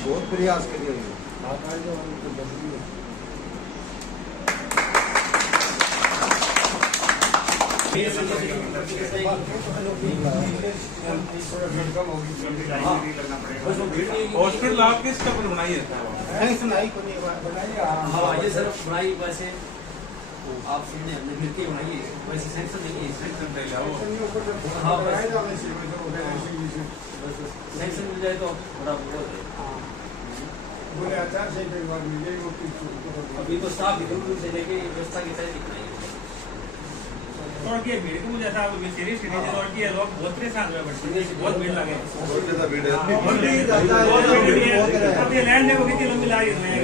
बहुत प्रयास करिए। हॉस्पिटल आप किस का बनाई है? हाँ ये सर बनाई वैसे आप हमने मिलकर बनाई है, वैसे सेक्शन नहीं है। सेक्शन हाँ सेक्शन मिल जाए तो थोड़ा बहुत है। बोले अच्छा से अभी तो स्टाफ दूर से लेके व्यवस्था की तरह दिखना है। और क्या भीड़ को मुझे ऐसा सीरीज की नजर और क्या लोग बहुत परेशान हुए, बट बहुत भीड़ लगे, बहुत ज्यादा भीड़ है। अब ये लैंड देखो कितनी लंबी ला रही है।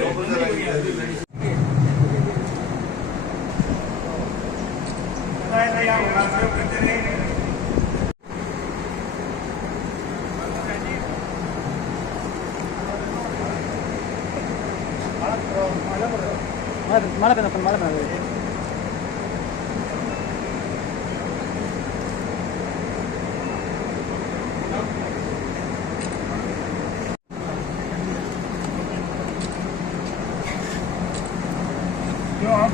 जो आप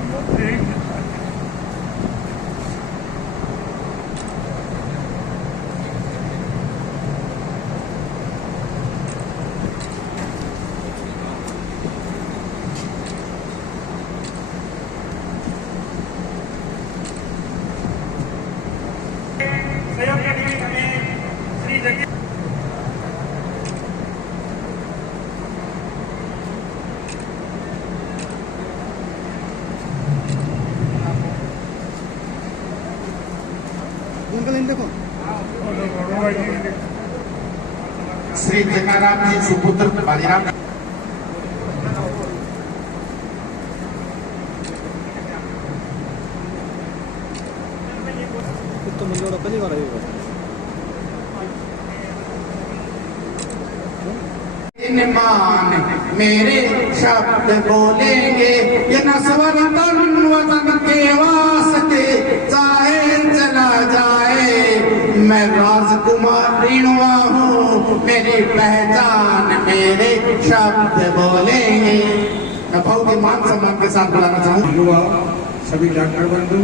श्री जगह श्री जगाराम जी सुपुत्र बालीराम तो मुझे पहली बार आएगा। मान मेरे शब्द बोलेंगे ये नस्वर तन वतन के वास्ते चाहे चला जाए। मैं राजकुमार ऋणवा हूँ, मेरी पहचान मेरे शब्द बोलेंगे। मैं बहुत ही मान सम्मान के साथ बुलाना चाहूँ सभी डॉक्टर बंधु,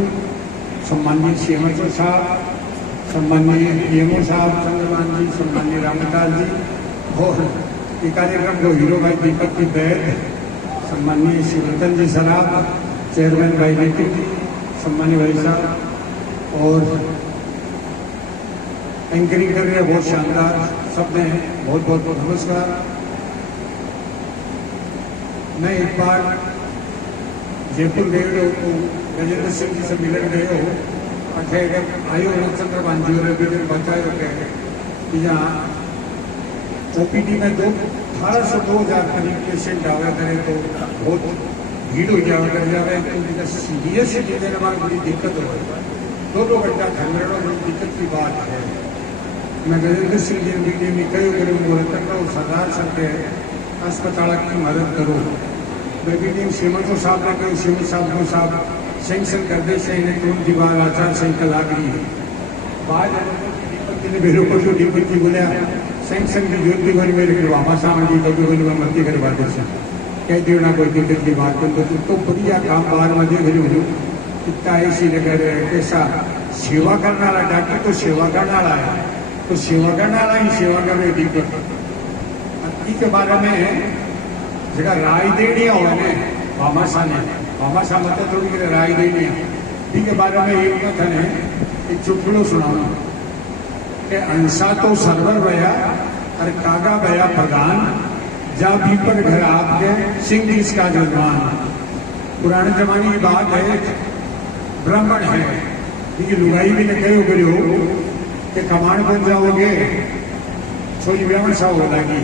सम्माननीय सीएमओ साहब, सम्माननीय पीएमओ साहब चंद्रमान जी, सम्माननीय रामदास जी और ये कार्यक्रम को हीरो भाई दीपक की बैठ, सम्माननीय शिवरतन जी सराब, चेयरमैन भाई नितिन जी, सम्माननीय भाई साहब और एंकरिंग कर रहे बहुत शानदार सब में बहुत बहुत नमस्कार। मैं एक बार जयपुर गए हो तो गजेंद्र सिंह जी से मिलन गए हो, आयो चंद्र बांधी बताए हो कि यहाँ ओपीडी में 1800 से 2000 करीब पेशेंट आवे करे तो बहुत भीड़ हो जावे कर जावे तो सीरियस लेने में बड़ी दिक्कत हो रही है। 2 घंटा खंडन बड़ी दिक्कत की बात है। मैं गजेंद्र सिंह जी मीडिया में कई करो मुहूर्त करो सरदार सबके अस्पताल की मदद करो। मीटिंग सीएमओ साहब ने कही, सीएमओ साहब को साहब सेंक्शन कर दे से इन्हें तुरंत दीवार आचार संहिता लाग रही है। बाद ने मेरे को जो डीपी बोलिया सेंक्शन की जरूरत भी बनी मेरे वामा सामान की कभी बोली मैं मत कर बात कह दियो ना कोई दिक्कत की बात कर तो बढ़िया काम बाहर मध्य करी हूँ कितना ऐसी लगा कैसा सेवा करने वाला डॉक्टर तो सेवा करने वाला है तो सेवा करने वाला ही सेवा कर रही दिक्कत के बारे में जगह राय देनी हो वामासा ने वामासा मतलब थोड़ी राय देनी है के बारे में एक कथन है एक चुटकुलो सुनाऊंगा कि अंसा तो सरवर भया और कागा भया प्रधान जा भीपर घर आपके सिंह इसका जजमान। पुराने जमाने की बात है, ब्राह्मण है ये लुगाई भी ने कहो करो कि कमाण बन जाओगे थोड़ी ब्राह्मण सा हो लगी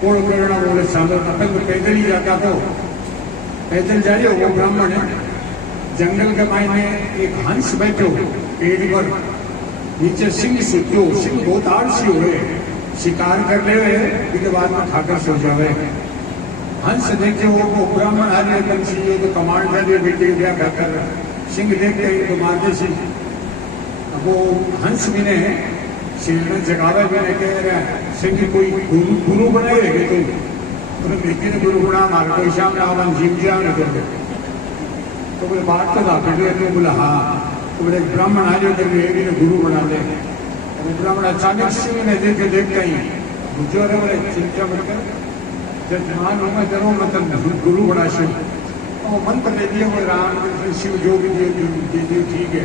कोड़ करना बोले सामने अपन तो पैदल ही जाता तो पैदल जा रहे हो वो ब्राह्मण है जंगल के मायने एक हंस बैठो पेड़ पर, नीचे सिंह सुत्यो, सिंह बहुत आलसी हुए, शिकार कर ले इसके बाद में खाकर सो जावे। हंस देखे वो ब्राह्मण आ रहे पंछी, ये तो कमांड है जो बेटे क्या कर, सिंह देखते ही तो मारते सिंह। अब वो हंस भी ने सिंह ने जगावे भी नहीं, कह रहा सिंह कोई गुरु बनाए रहेगे तो बेटी ने गुरु बना मार कोई शाम आवन जीव जा नहीं करते। तो बोले बात तो था तो बोला हाँ, तो बोले ब्राह्मण आ जाओ बेटी ने गुरु बना ले। ब्राह्मण अचानक सिंह ने देखे देखते ही बुझो रहे, बोले चिंता मत कर, जजमान हूँ मैं जरूर मतलब गुरु बना शिव। वो मंत्र ले दिया, वो राम कृष्ण शिव जो भी दे ठीक है।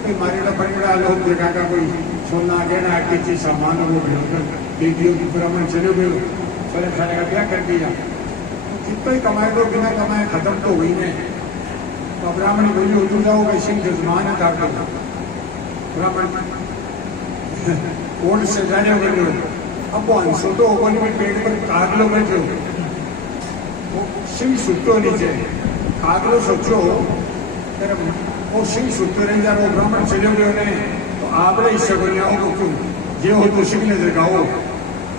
कोई मारेगा पड़ेगा लोग जगह का कोई सोना गहना आके चीज सामान वो भेजकर दे दियो। ब्राह्मण चले गए, चले खाने का क्या कर दिया, जितना ही कमाए तो बिना कमाए खत्म तो हुई नहीं। तो ब्राह्मण बोली उठू जाओ, सिंह जजमान है था ब्राह्मण ओढ़ से जाने वाले। अब वो हंसो तो ओपन में पेड़ पर कागलो बैठो, वो सिंह सुतो नीचे, कागलो सोचो वो सिंह सुतो नहीं जा रहा। ब्राह्मण चले गए तो आप इससे बोलियाओ को क्यों ये हो तो सिंह ने जगाओ।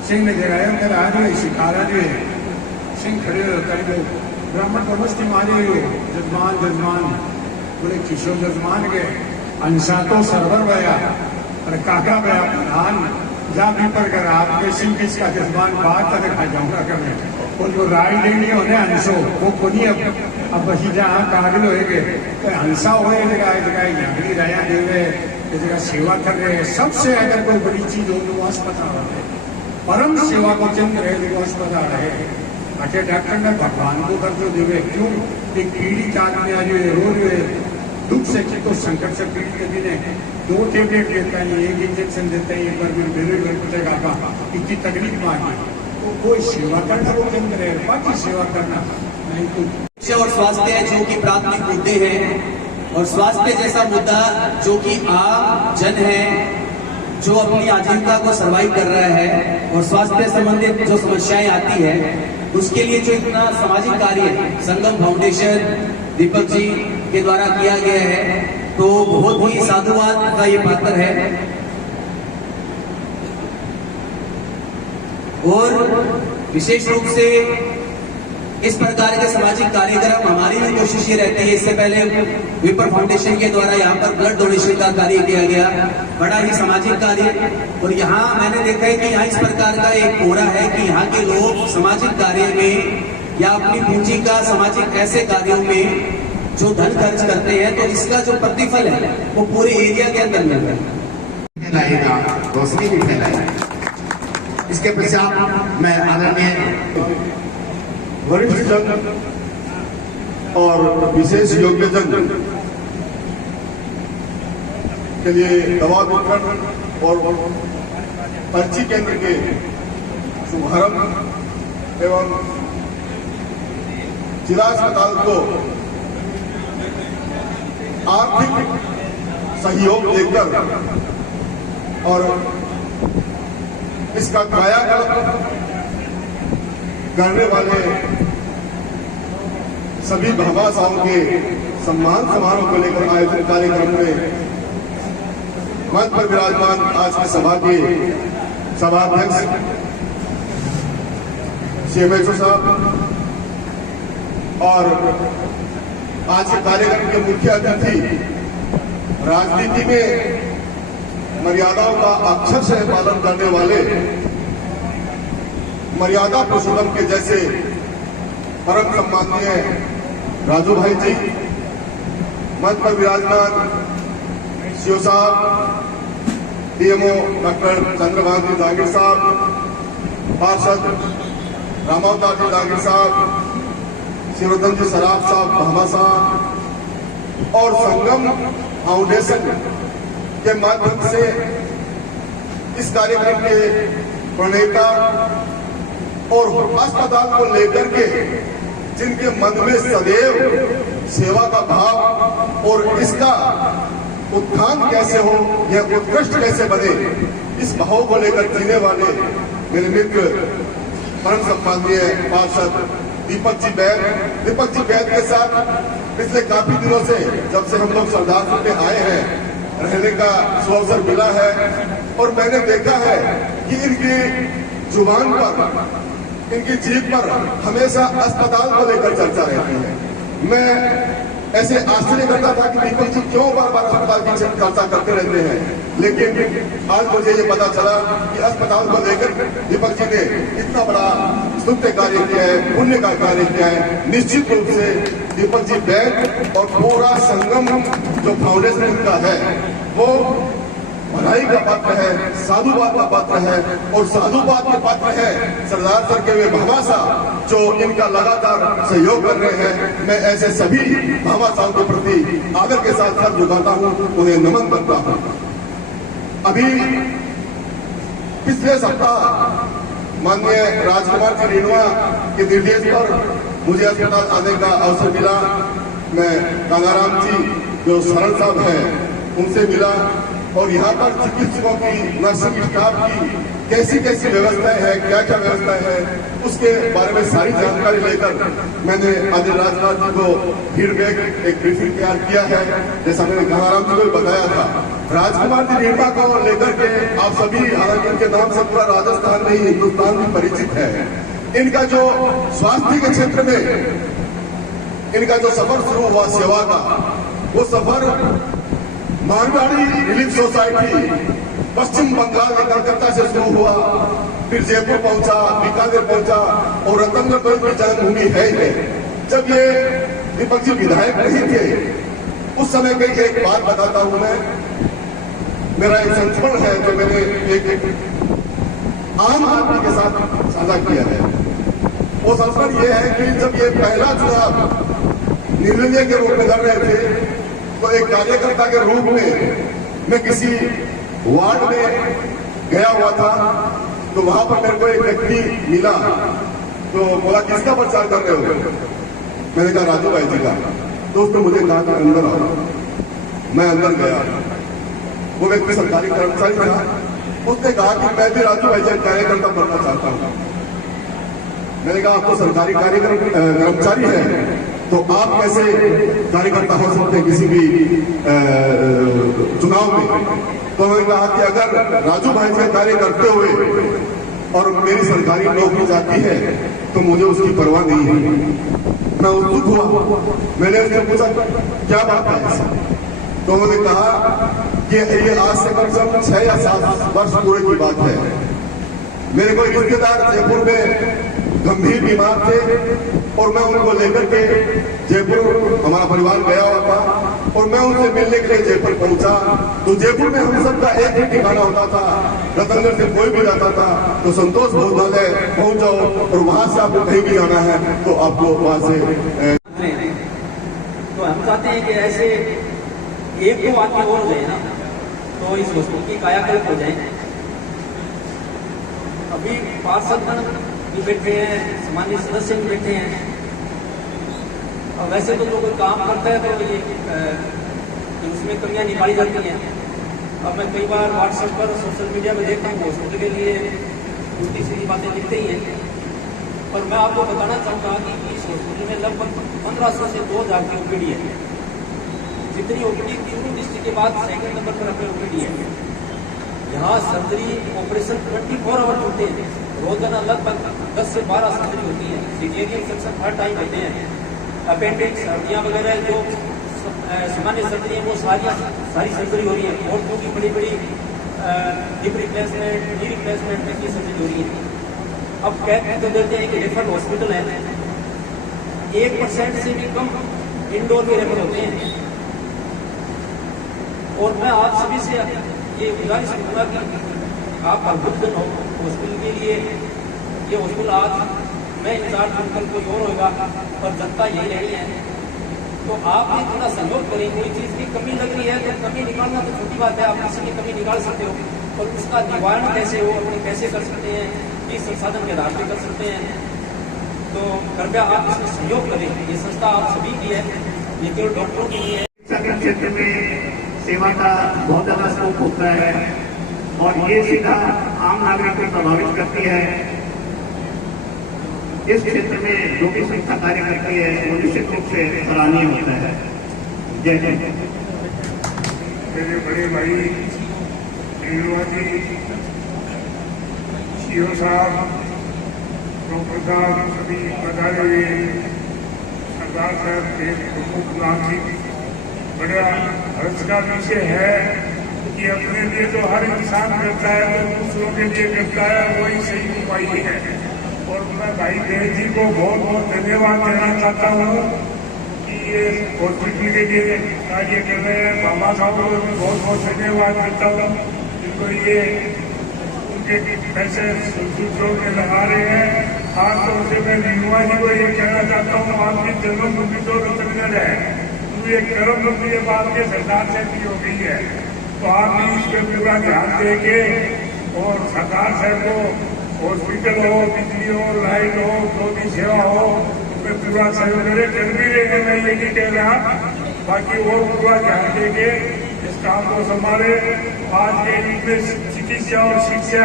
सिंह ने जगाया, मेरा आ रही शिकार आ रही है। सिंह खड़े रहता है, ब्राह्मण को मस्ती मारे हो, जजमान जजमान बोले किशोर जजमान के अंशा तो सरवर गया और काका गया प्रधान जा पीपर कर आपके सिंह किसका जजमान बात तक खा जाऊंगा कभी। और जो राय लेनी होने हंसो वो कोनी अब बसी जहाँ कागल होएगे तो हंसा हुए जगह राया दे रहे, जगह सेवा कर रहे हैं। सबसे अगर कोई बड़ी चीज हो तो वो अस्पताल है, परम सेवा को चंद्र है जो अस्पताल है। अच्छे डॉक्टर ने भगवान को कर दो देवे क्यों, एक पीड़ित आदमी आज रो रहे दुख से तो संकट से पीड़ित यदि ने 2 टेबलेट देता है, 1 इंजेक्शन देता है, एक बार मेरे घर पूछेगा का इतनी तकलीफ में आगे तो कोई सेवा करना वो चंद्र है, बाकी सेवा करना नहीं तो। शिक्षा और स्वास्थ्य है जो कि प्राथमिक मुद्दे हैं, और स्वास्थ्य जैसा मुद्दा जो कि आम जन है जो अपनी आजीविका को सर्वाइव कर रहा है, और स्वास्थ्य संबंधित जो समस्याएं आती है उसके लिए जो इतना सामाजिक कार्य संगम फाउंडेशन दीपक जी के द्वारा किया गया है, तो बहुत ही साधुवाद का ये पात्र है। और विशेष रूप से इस प्रकार के सामाजिक कार्यक्रम हमारी भी कोशिश ये रहती है। इससे पहले विपर फाउंडेशन के द्वारा यहाँ पर ब्लड डोनेशन का कार्य किया गया, बड़ा ही सामाजिक कार्य। और यहाँ मैंने देखा है कि यहाँ इस प्रकार का एक कोरा है कि यहाँ के लोग सामाजिक कार्य में या अपनी पूंजी का सामाजिक ऐसे कार्यों में जो धन खर्च करते हैं, तो इसका जो प्रतिफल है वो पूरे एरिया के अंदर मिल रहा है। फैलाएगा, रोशनी भी फैलाएगा। इसके पश्चात मैं आदरणीय वरिष्ठ जन और विशेष योग्य जन के लिए दवा वितरण और पर्ची केंद्र के शुभारंभ एवं जिला अस्पताल को आर्थिक सहयोग देकर और इसका कायाकल्प करने वाले सभी भामाशाहों के सम्मान समारोह को लेकर आयोजित कार्यक्रम में मंच पर विराजमान आज की सभा के सभाध्यक्ष CMHO साहब और आज के कार्यक्रम के मुख्य अतिथि, राजनीति में मर्यादाओं का अक्षर से पालन करने वाले मर्यादा पुरुषोत्तम के जैसे परम सम्माननीय राजू भाई जी, मंच पर विराजमान सीओ साहब, DMO डॉक्टर चंद्रभान जागीर साहब, पार्षद रामावतार जी जागीर साहब, शिवरतन जी सराफ साहब भामा साहब, और संगम फाउंडेशन के माध्यम से इस कार्यक्रम के प्रणेता और अस्पताल को लेकर के जिनके मन में सदैव सेवा का भाव और इसका उत्थान कैसे हो, यह उत्कृष्ट कैसे बने, इस भाव को लेकर जीने वाले मेरे मित्र परम सम्माननीय पार्षद दीपक जी बैद के साथ पिछले काफी दिनों से, जब से हम लोग सरदारपुर में आए हैं, रहने का अवसर मिला है और मैंने देखा है कि इनकी जुबान पर, इनकी जीभ पर हमेशा अस्पताल को लेकर चर्चा रहती है। मैं ऐसे आश्चर्य करता था कि दीपक जी क्यों बार बार अस्पताल की चर्चा करते रहते हैं, लेकिन आज मुझे ये पता चला कि अस्पताल को लेकर दीपक जी ने इतना बड़ा स्तुत्य कार्य किया है, पुण्य का कार्य किया है। निश्चित रूप से दीपक जी बैंक और पूरा संगम जो फाउंडेशन इनका है वो भलाई का पात्र है, साधुवाद का पात्र है और साधुवाद के पात्र है सरदार सर के वे भामाशाह जो इनका लगातार सहयोग कर रहे हैं। मैं ऐसे सभी भामाशाहों के प्रति आदर के साथ सर झुकाता हूं, उन्हें नमन करता हूं। अभी पिछले सप्ताह माननीय राजकुमार जी रेणुआ के निर्देश पर मुझे अस्पताल आने का अवसर मिला। मैं गंगाराम जी जो सरल साहब हैं उनसे मिला और यहाँ पर चिकित्सकों की, नर्सिंग स्टाफ की कैसी कैसी व्यवस्थाएं हैं, क्या क्या व्यवस्थाएं हैं, उसके बारे में सारी जानकारी लेकर मैंने आदिल राजकुमार जी को फीडबैक, एक ब्रीफिंग तैयार किया है। जैसा मैंने गंगाराम जी को बताया था, राजकुमार जी रेणुआ को लेकर के आप सभी, हालांकि इनके नाम से पूरा राजस्थान नहीं हिंदुस्तान भी परिचित है। इनका जो स्वास्थ्य के क्षेत्र में इनका जो सफर शुरू हुआ सेवा का, वो सफर मारवाड़ी रिलीफ सोसाइटी पश्चिम बंगाल के कलकत्ता से शुरू हुआ, फिर जयपुर पहुंचा, बीकानेर पहुंचा और रतनगढ़ की जन्मभूमि है ही। जब ये दीपक जी विधायक नहीं थे उस समय की एक बात बताता हूं मैं, मेरा एक संस्मरण है जो मैंने एक आम आदमी के साथ साझा किया है। वो संस्मरण ये है कि जब ये पहला चुनाव निर्दलीय के रूप में लड़ रहे थे तो एक कार्यकर्ता के रूप में मैं किसी वार्ड में गया हुआ था, तो वहां पर मेरे को एक व्यक्ति मिला, तो बोला किसका प्रचार कर रहे हो? मैंने कहा राजू भाई जी का। तो उसने मुझे कहा कि अंदर आओ। मैं अंदर गया, वो व्यक्ति सरकारी कर्मचारी था। उसने कहा कि मैं भी राजू भाई जी कार्यकर्ता बनना चाहता हूं। मैंने कहा आप तो सरकारी कर्मचारी हैं, तो आप कैसे कार्यकर्ता हो सकते हैं किसी भी चुनाव में? तो मैंने कहा कि अगर राजू भाई का कार्य करते हुए और मेरी सरकारी नौकरी जाती है तो मुझे उसकी परवाह नहीं है। मैं उत्सुक हुआ, मैंने उससे पूछा क्या बात है ऐसा? तो उन्होंने कहा कि ये आज से कम से कम 6 या 7 वर्ष पूर्व की बात है। मेरे कोई रिश्तेदार जयपुर में गंभीर बीमार थे और मैं उनको लेकर के जयपुर, हमारा परिवार गया हुआ था और मैं उनसे मिलने के लिए जयपुर पहुंचा। तो जयपुर में हम सबका एक ही ठिकाना होता था, रतनगढ़ से कोई भी जाता था तो संतोष भोजनालय पहुंच जाओ और वहां से आपको कहीं भी जाना है तो आपको वहां से। तो हम चाहते हैं कि ऐसे एक दो आदमी और हो जाए ना, तो इस वस्तु की कायाकल्प हो जाए। अभी पार्षद भी बैठे हैं, सामान्य सदस्य भी बैठे हैं। और वैसे तो जो कोई काम करता है तो ये उसमें कमियां निकाली जाती हैं। अब मैं कई बार व्हाट्सएप पर, सोशल मीडिया में देखता हूँ हॉस्पिटल के लिए उल्टी सीधी बातें लिखते ही हैं। और मैं आपको बताना चाहूँगा कि इस हॉस्पिटल में लगभग 1500 से 2000 की ओपीडी है। जितनी ओपीडी तीनों डिस्ट्रिक्ट के बाद सेकंड नंबर पर अपने ओपीडी है। यहाँ सर्जरी ऑपरेशन 24 आवर होते हैं, रोजाना लगभग 10 से 12 सर्जरी होती है। सिजेरियन सेक्शन हर टाइम होते हैं। अपेंडिक्स, हड्डियाँ वगैरह जो सामान्य सर्जरी है वो सारी सर्जरी हो रही है। औरतों की बड़ी बड़ी हिप रिप्लेसमेंट, नी रिप्लेसमेंट की सर्जरी हो रही है। अब कह तो देते हैं कि रेफर हॉस्पिटल है, 1% से भी कम इंडोर में रेफर होते हैं। और मैं आप सभी से ये गुजारिश करूँगा कि आप अद्भुत हो हॉस्पिटल के लिए। ये हॉस्पिटल आज मैं इंचार्ज हूँ, कल कोई और होगा, पर जनता यही रहनी है। तो आप भी थोड़ा सहयोग करें। कोई चीज़ की कमी लग रही है तो कमी निकालना तो छोटी बात है, आप किसी की कमी निकाल सकते हो, और उसका निवारण कैसे हो, अपने कैसे कर सकते हैं, किस संसाधन के आधार पर कर सकते हैं। तो कृपया आप इसमें सहयोग करें। ये संस्था आप सभी की है, ये केवल डॉक्टरों की नहीं है। शिक्षा के क्षेत्र में सेवा का बहुत ज्यादा स्कोप होता है और ये सीधा आम नागरिक को प्रभावित करती है। इस क्षेत्र में जो भी संस्था कार्य करती है वो निश्चित रूप से सराहनीय होता है। जय हिंद। मेरे बड़े भाई जी, सीओ साहब, डॉक्टर साहब, सभी पधारे हुए सरदार साहब के प्रमुख लाभ जी, बड़ा हर्ष का विषय है कि अपने लिए तो हर इंसान करता है, तो दूसरों के लिए करता है, वही सही उपाय है। और मैं भाई देव जी को बहुत बहुत धन्यवाद देना चाहता हूँ कि ये हॉस्पिटल के लिए कार्य कर रहे हैं। बाबा साहब को भी बहुत बहुत धन्यवाद देता हूँ, जिनको ये उनके पैसे जोड़ के लगा रहे हैं। खासतौर से मैं युवा जी को ये कहना चाहता हूँ, आपकी जन्मभूमि तो रतनगढ़ है, तो ये कर्मभूमि अब आपके सरकार से भी हो गई है, तो आप भी इस पर पूरा ध्यान देंगे और सरकार साहब को हॉस्पिटल हो, बिजली हो, लाइट हो, जो भी सेवा हो, उसमें पूरा सहयोग करें। कर भी रहे हैं, मैं ये नहीं कह रहा, बाकी और पूरा ध्यान देंगे, इस काम को संभाले। आज के युग में चिकित्सा और शिक्षा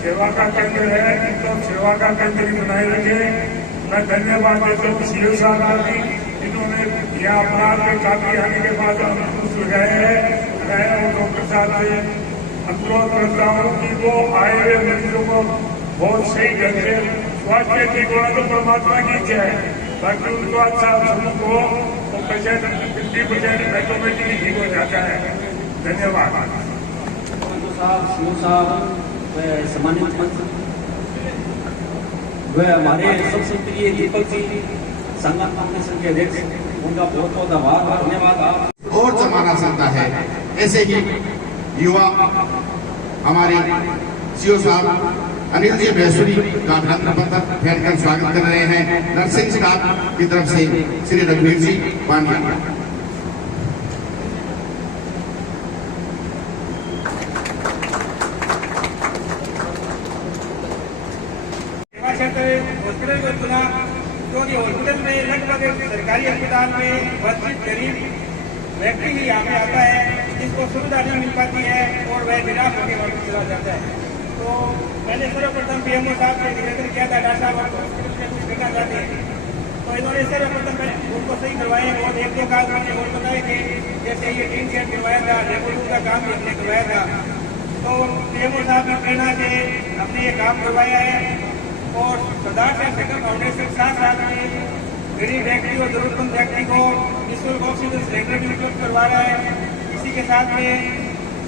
सेवा का केंद्र है, तो सेवा का केंद्र ही बनाए रखें। मैं धन्यवाद देता हूँ सीओ साहब का भी, इन्होंने यहाँ अपराध में काफी आने के बाद अंकुश लगाए हैं और डॉक्टर साहब से अनुरोध करता हूँ कि वो आए हुए मरीजों को बहुत सही ढंग से स्वास्थ्य ठीक होना तो परमात्मा की इच्छा है, बाकी उनको अच्छा सलूक हो तो पेशेंट 50% ऑटोमेटिकली ठीक हो जाता है। धन्यवाद। साहब सम्मानित मंच वह हमारे सबसे प्रिय दीपक जी संगम फाउंडेशन के अध्यक्ष, उनका बहुत बहुत आभार धन्यवाद। आप और जमाना चलता है, ऐसे ही युवा हमारे सीओ साहब अनिल जी भैंसुरी का अभिनंदन पत्र फैलकर स्वागत कर रहे हैं नर्सिंग स्टाफ की तरफ से श्री रघुवीर जी पांड्या। हॉस्पिटल को चुना क्योंकि हॉस्पिटल में लगभग सरकारी अस्पताल में वंचित गरीब व्यक्ति ही यहाँ पे आता है, जिसको सुविधा नहीं मिल पाती है और वह निराश होकर वापस चला जाता है। तो मैंने सर्वप्रथम पीएमओ साहब से निवेदन किया था, डॉक्टर साहब आप हॉस्पिटल में कुछ करना चाहते हैं, तो इन्होंने सर्वप्रथम उनको सही करवाए और एक दो काम हमने और बताए थे, जैसे ये टीन सेट करवाया था, रेपोर्ट का काम भी हमने करवाया था। तो पीएमओ साहब की प्रेरणा से हमने ये काम करवाया है और सरदार साहब संगम फाउंडेशन साथ साथ में गरीब व्यक्ति और जरूरतमंद व्यक्ति को निःशुल्क ऑक्सीजन सिलेंडर भी उपलब्ध करवा रहा है। इसी के साथ में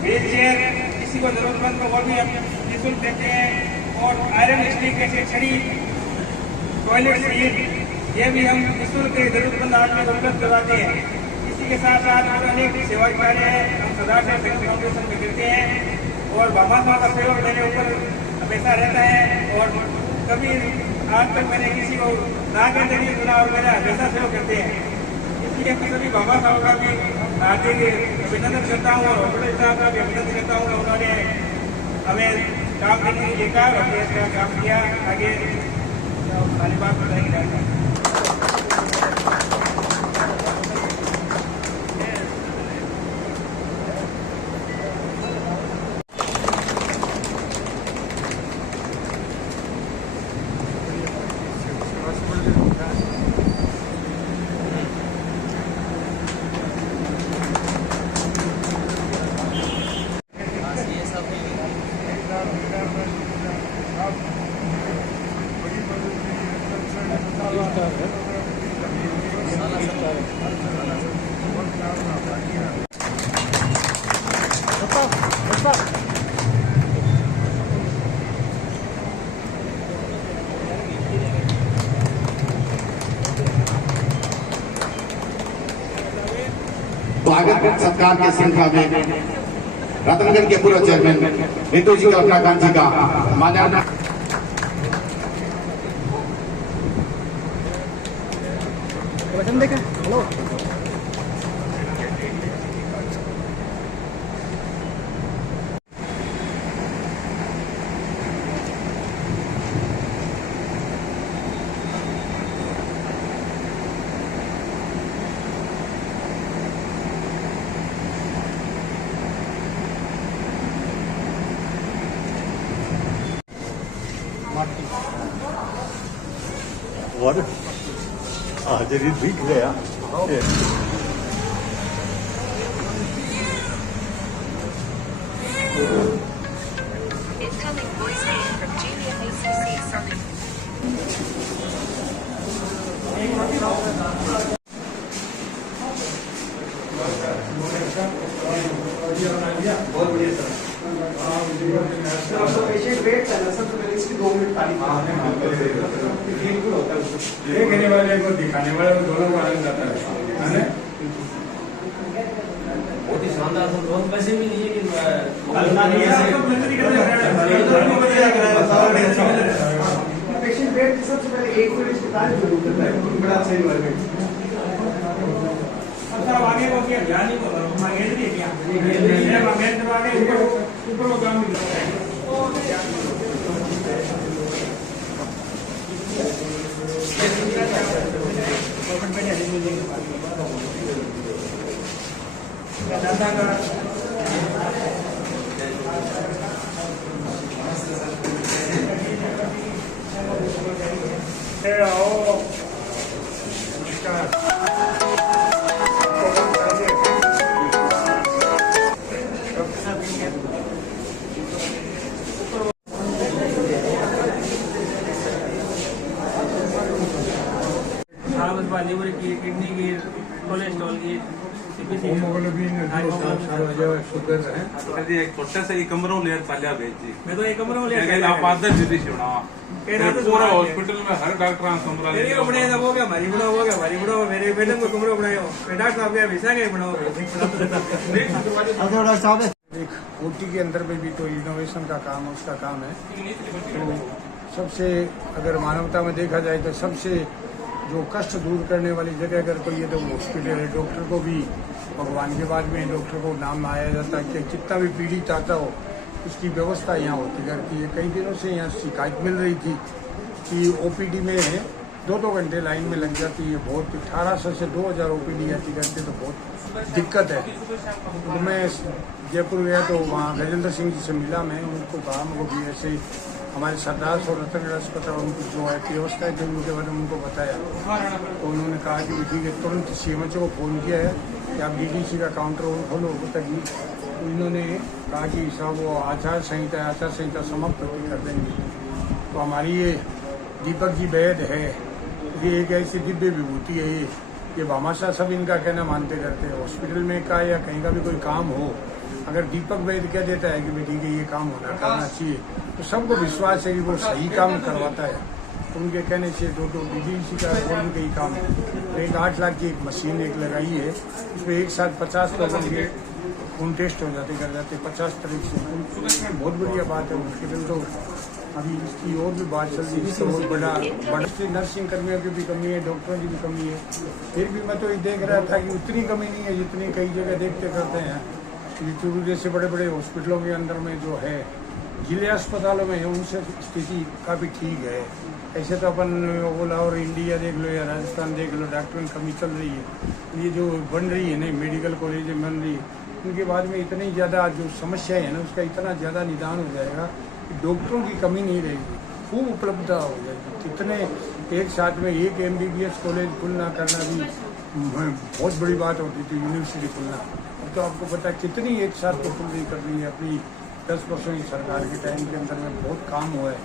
व्हील चेयर किसी को जरूरतमंद को वो भी हम निःशुल्क देते हैं और आयरन स्टिक जैसे छड़ी, टॉयलेट सीट ये भी हम निःशुल्क जरूरतमंद आदमी को उपलब्ध करवाते हैं। इसी के साथ साथ और अनेक सेवा कार्य है हम सरदार साहब संगम फाउंडेशन में करते हैं और बाबा साहब का सहयोग मेरे ऊपर हमेशा रहता है और कभी आज तक मैंने किसी को ना कहते नहीं सुना और मेरा हमेशा सहयोग करते हैं। इसलिए मैं सभी बाबा साहब का भी हार्दिक अभिनंदन करता हूँ और हॉस्पिटल साहब का भी अभिनंदन करता हूँ। उन्होंने हमें काम करने के लिए कहा और हमने इसका काम किया। आगे सारी बात बताएंगे। स्वागत सत्कार के श्रृंखला में रतनगढ़ के पूर्व चेयरमैन नीतू जी कल्पनाकांत जी का माल्यार्पण। वचन देखें। हेलो और हाजिरी दिख गया। Incoming voicemail from Julia ACC Summit. देखने वाले को दिखाने वाले को दोनों को आनंद आता है। बहुत ही शानदार तो बहुत पैसे भी नहीं है कि पेशेंट बेड की सबसे पहले एक मिनट अस्पताल शुरू करता है बड़ा सही वर्ग अब आगे को क्या ध्यान नहीं को मांगे नहीं क्या ये मांगे तो आगे ऊपर को काम मिल रहा है। लीवर की, किडनी की, कोलेस्ट्रॉल की, होमोग्लोबिन शुगर है। कधी एक छोटे से कमरों ले चालिया भेजी मैं तो एक कमरे में ले आप आदर जीती छुड़ा पूरा हॉस्पिटल में हर डॉक्टर कमरा मेरे को बनाया हो गया भारी बड़ा हो गया भारी बड़ा हो मेरे बेटे को कमरा बनाया हो डॉक्टर साहब के विसा के बनाओ एक ओटी के अंदर में भी तो इनोवेशन का काम उसका काम है। तो सबसे अगर मानवता में देखा जाए तो सबसे जो कष्ट दूर करने वाली जगह अगर कोई ये तो हॉस्पिटल है। डॉक्टर को भी भगवान के बाद में डॉक्टर को नाम आया जाता है कि जितना भी पीड़ित आता हो उसकी व्यवस्था यहाँ होती करती है। कई दिनों से यहाँ शिकायत मिल रही थी कि ओपीडी में 2-2 घंटे लाइन में लग जाती है। बहुत 1800 से 2000 ओपीडी आती करती तो बहुत दिक्कत है। तो मैं जयपुर गया तो वहाँ गजेंद्र सिंह जी से मिला। मैं उनको कहा मुझको भी ऐसे हमारे सरदार और रतनगढ़ अस्पताल उनकी जो है व्यवस्था है उनके बारे में उनको बताया। तो उन्होंने कहा कि ठीक है तुरंत सीएमएचओ को फ़ोन किया है कि आप डीडीसी का काउंटर खोलो तभी। तो इन्होंने कहा कि साहब वो आचार संहिता समाप्त कर देंगे। तो हमारी ये दीपक जी वैद है, ये एक ऐसी दिव्य विभूति है। ये भामाशाह सब इनका कहना मानते करते हैं। हॉस्पिटल में का या कहीं का भी कोई काम हो अगर दीपक वैद कह देता है कि भाई ठीक है ये काम होना करना चाहिए तो सबको विश्वास है कि वो सही काम करवाता है। तो उनके कहने से दो डीडीसी का और भी कई काम 8 लाख की एक मशीन एक लगाई है। उसमें एक साथ 50 लोगों के खून टेस्ट हो जाते कर जाते 50 तारीख से। बहुत बढ़िया बात है। हॉस्पिटल तो अभी इसकी और भी बात चल रही है। इससे बहुत बड़ा नर्सिंग कर्मियों की भी कमी है, डॉक्टरों की भी कमी है। फिर भी मैं तो ये देख रहा था कि उतनी कमी नहीं है जितनी कई जगह देखते करते हैं। चूरू जैसे बड़े बड़े हॉस्पिटलों के अंदर में जो है जिले अस्पतालों में है उनसे स्थिति काफ़ी ठीक है। ऐसे तो अपन ओला और इंडिया देख लो या राजस्थान देख लो डॉक्टरों की कमी चल रही है। ये जो बन रही है नहीं मेडिकल कॉलेज बन रही है उनके बाद में इतनी ज़्यादा जो समस्या है ना उसका इतना ज़्यादा निदान हो जाएगा कि डॉक्टरों की कमी नहीं रहेगी, खूब उपलब्धता हो जाएगी। कितने एक साथ में एक MBBS कॉलेज खुलना करना भी बहुत बड़ी बात होती थी यूनिवर्सिटी खुलना। अब तो आपको पता है कितनी एक साथ को खुल रही कर रही है। अपनी 10 वर्षों की सरकार के टाइम के अंदर में बहुत काम हुआ है।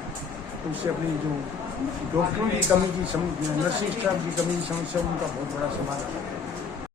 तो उससे अपनी जो डॉक्टरों की कमी की नर्सिंग स्टाफ की कमी की समस्या उनका बहुत बड़ा समाधान है।